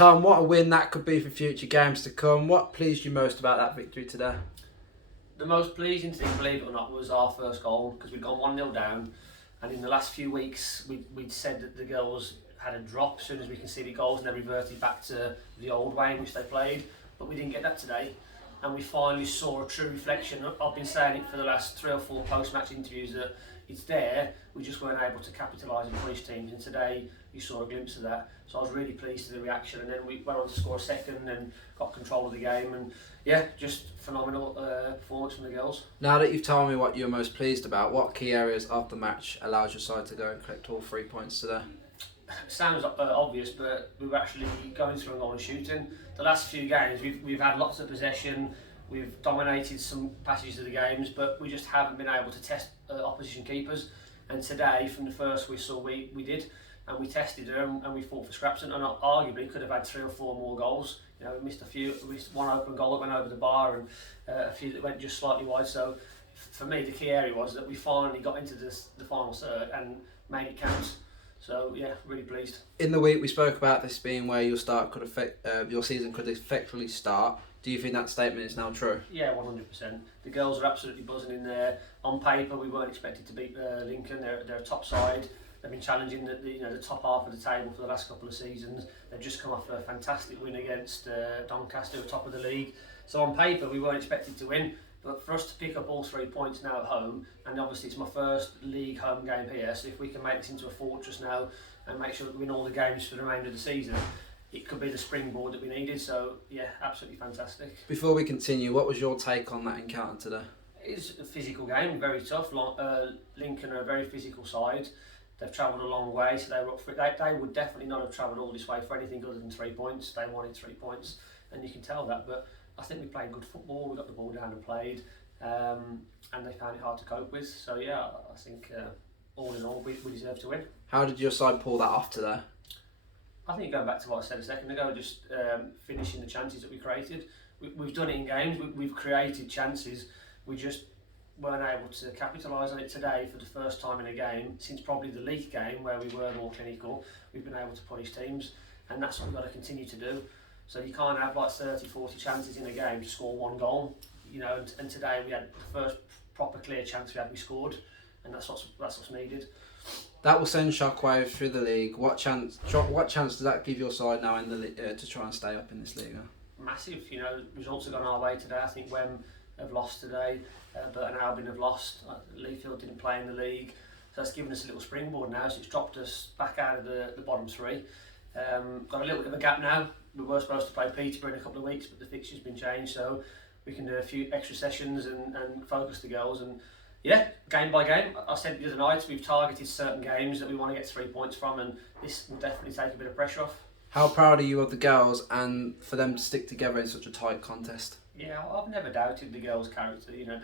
Tom, what a win that could be for future games to come. What pleased you most about that victory today? The most pleasing thing, believe it or not, was our first goal, because we'd gone 1-0 down, and in the last few weeks we'd said that the girls had a drop as soon as we conceded goals and they reverted back to the old way in which they played, but we didn't get that today, and we finally saw a true reflection. I've been saying it for the last 3 or 4 post-match interviews that it's there, we just weren't able to capitalise and punish teams, and today you saw a glimpse of that. So I was really pleased with the reaction, and then we went on to score a second and got control of the game, and yeah, just phenomenal performance from the girls. Now that you've told me what you're most pleased about, what key areas of the match allows your side to go and collect all 3 points today? It sounds obvious, but we were actually going through and goal and shooting. The last few games, we've had lots of possession, we've dominated some passages of the games, but we just haven't been able to test opposition keepers. And today, from the first whistle, we did, and we tested them, and we fought for scraps, and arguably could have had 3 or 4 more goals. You know, we missed one open goal that went over the bar, and a few that went just slightly wide. So, for me, the key area was that we finally got into the final third and made it count. So yeah, really pleased. In the week we spoke about this being where your season could effectively start. Do you think that statement is now true? Yeah, 100%. The girls are absolutely buzzing in there. On paper, we weren't expected to beat Lincoln. They're a top side. They've been challenging the top half of the table for the last couple of seasons. They've just come off a fantastic win against Doncaster, who are top of the league. So on paper, we weren't expected to win. But for us to pick up all 3 points now at home, and obviously it's my first league home game here, so if we can make this into a fortress now and make sure that we win all the games for the remainder of the season, it could be the springboard that we needed. So yeah, absolutely fantastic. Before we continue, what was your take on that encounter today? It's a physical game, very tough. Lincoln are a very physical side. They've travelled a long way, so they were up for it. They would definitely not have travelled all this way for anything other than 3 points. They wanted 3 points, and you can tell that. But I think we played good football. We got the ball down and played, and they found it hard to cope with. So yeah, I think all in all, we deserve to win. How did your side pull that off today? I think going back to what I said a second ago, just finishing the chances that we created. We've done it in games. We've created chances. We just weren't able to capitalise on it today for the first time in a game since probably the league game where we were more clinical. We've been able to punish teams, and that's what we've got to continue to do. So you can't have like 30, 40 chances in a game to score 1 goal, you know. And today we had the first proper clear chance we scored, and that's what's needed. That will send shockwaves through the league. What chance does that give your side now in the to try and stay up in this league? Massive. You know, results have gone our way today. I think Wem have lost today, Burton Albion have lost. Leafield didn't play in the league, so that's given us a little springboard now. So it's dropped us back out of the bottom 3. Got a little bit of a gap now. We were supposed to play Peterborough in a couple of weeks, but the fixture's been changed, so we can do a few extra sessions and focus the girls. And yeah, game by game. I said the other night, we've targeted certain games that we want to get 3 points from, and this will definitely take a bit of pressure off. How proud are you of the girls and for them to stick together in such a tight contest? Yeah, I've never doubted the girls' character. You know,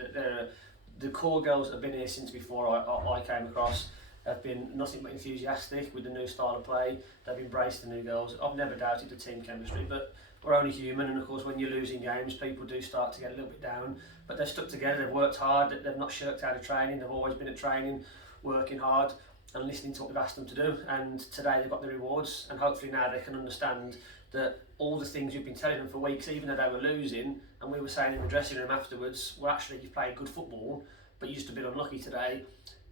the core girls that have been here since before I came across have been nothing but enthusiastic with the new style of play. They've embraced the new girls. I've never doubted the team chemistry, but we're only human, and of course when you're losing games, people do start to get a little bit down, but they've stuck together, they've worked hard, they've not shirked out of training, they've always been at training, working hard and listening to what we've asked them to do, and today they've got the rewards, and hopefully now they can understand that all the things we've been telling them for weeks, even though they were losing, and we were saying in the dressing room afterwards, well actually you've played good football, but you're just a bit unlucky today.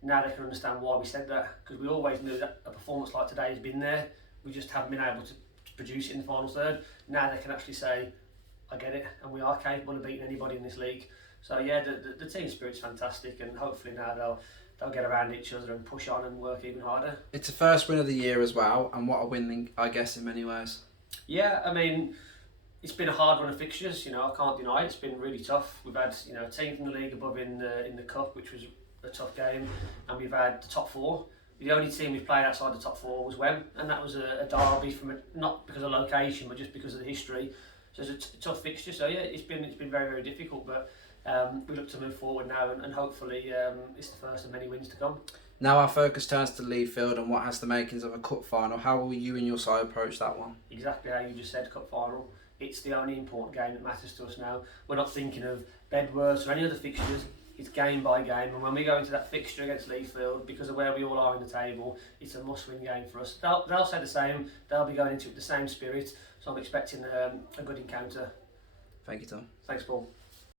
Now they can understand why we said that, because we always knew that a performance like today has been there, we just haven't been able to produce it in the final third. Now they can actually say, I get it, and we are capable of beating anybody in this league. So yeah, the team spirit's fantastic, and hopefully now they'll get around each other and push on and work even harder. It's the first win of the year as well, and what a win, I guess, in many ways. Yeah, I mean, it's been a hard run of fixtures, you know, I can't deny it. It's been really tough. We've had, you know, a team from the league above in the cup, which was a tough game, and we've had the top 4. The only team we've played outside the top 4 was Wem, and that was a derby not because of location, but just because of the history. So it's a tough fixture. So yeah, it's been very, very difficult, but we look to move forward now, and hopefully it's the first of many wins to come. Now our focus turns to Leafield and what has the makings of a cup final. How will you and your side approach that one? Exactly how you just said, cup final. It's the only important game that matters to us now. We're not thinking of Bedworth or any other fixtures. It's game by game, and when we go into that fixture against Leafield, because of where we all are in the table, it's a must-win game for us. They'll say the same. They'll be going into it with the same spirit. So I'm expecting a good encounter. Thank you, Tom. Thanks, Paul.